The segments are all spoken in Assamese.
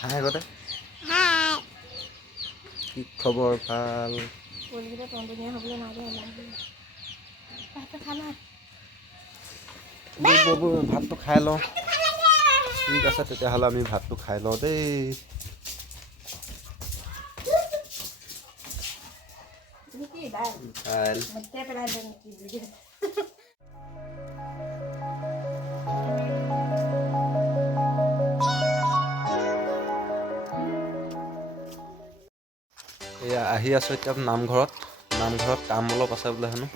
হাই আগতে কি খবৰ ভাল ভাতটো খাই লওঁ ঠিক আছে তেতিয়াহ'লে আমি ভাতটো খাই লওঁ দেই এয়া আহি আছোঁ এতিয়া নামঘৰত কাম অলপ আছে বোলে হেনো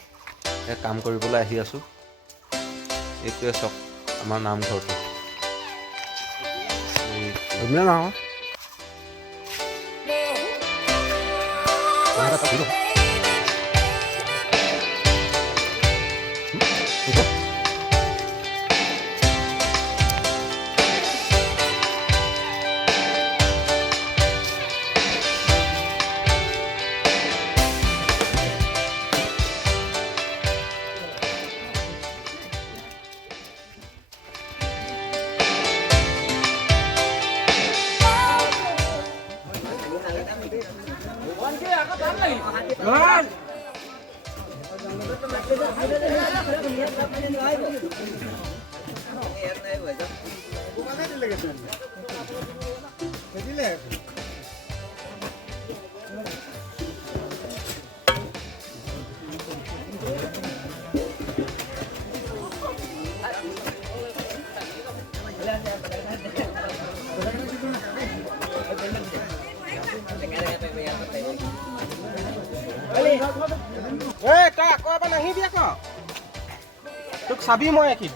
এই কাম কৰিবলৈ আহি আছোঁ এইটোৱে চাওক আমাৰ নামঘৰটো আকৌ এবাৰ নাহিবি আকৌ তোক চাবি মই কি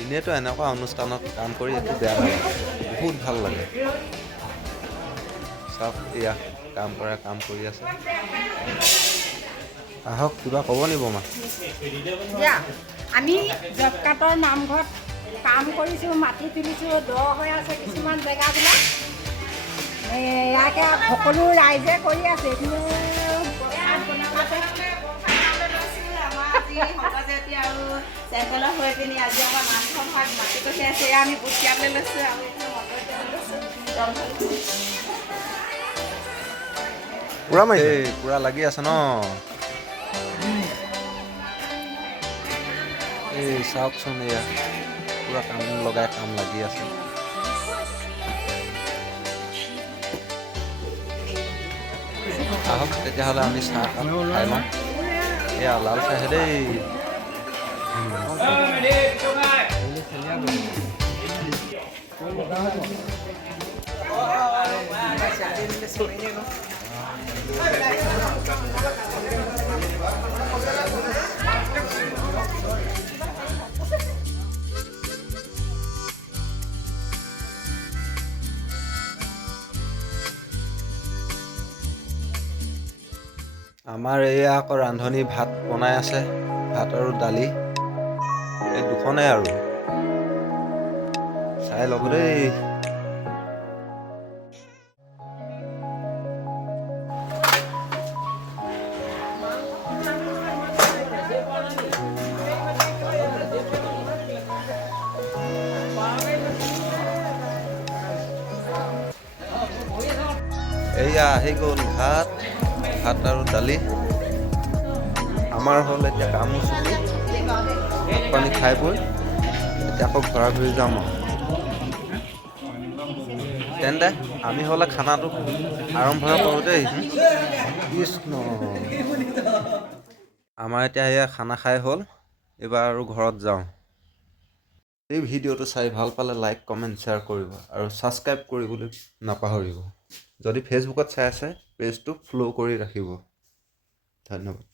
এনেইতো এনেকুৱা অনুষ্ঠানত কাম কৰি একো বেয়া লাগে বহুত ভাল লাগে চব এয়া কাম কৰি আছে আহক কিবা ক'ব নি বমা আমি জব কাৰ্ডৰ নামঘৰত কাম কৰিছোঁ মাটি তুলিছোঁ দ হৈ আছে কিছুমান জেগাবিলাক ইয়াকে সকলো ৰাইজে কৰি আছে আৰু চেণ্ট্ৰেলৰ হৈ পিনি আজি আমাৰ নামঘৰ মাটি কঠীয়া আছে আমি পঠিয়াবলৈ লৈছোঁ আৰু পুৰা লাগি আছে ন এই চাওকচোন এয়া পুৰা কাম লগাই কাম লাগি আছে আহক তেতিয়াহ'লে আমি চাহ খাই লওঁ এয়া লাল চাহে দেই আমাৰ এয়া আকৌ ৰান্ধনি ভাত বনাই আছে ভাত আৰু দালি এই দুখনেই আৰু চাই ল'ব দেই এয়া আহি গ'ল ভাত আৰু দালি আমাৰ হ'ল এতিয়া কামো ছুটি ভাত পানী খাই বৈ এতিয়া আকৌ ঘৰা ঘূৰি যাম আৰু তেন্তে আমি হ'লে খানাটো আৰম্ভহে কৰোঁ দেই কৃষ্ণ আমাৰ এতিয়া এয়া খানা খাই হ'ল এইবাৰ আৰু ঘৰত যাওঁ এই ভিডিঅ'টো চাই ভাল পালে লাইক কমেণ্ট শ্বেয়াৰ কৰিব আৰু ছাবস্ক্ৰাইব কৰিবলৈ নাপাহৰিব যদি ফেচবুকত চাই আছে পেজটো ফ'ল' কৰি ৰাখিব ধন্যবাদ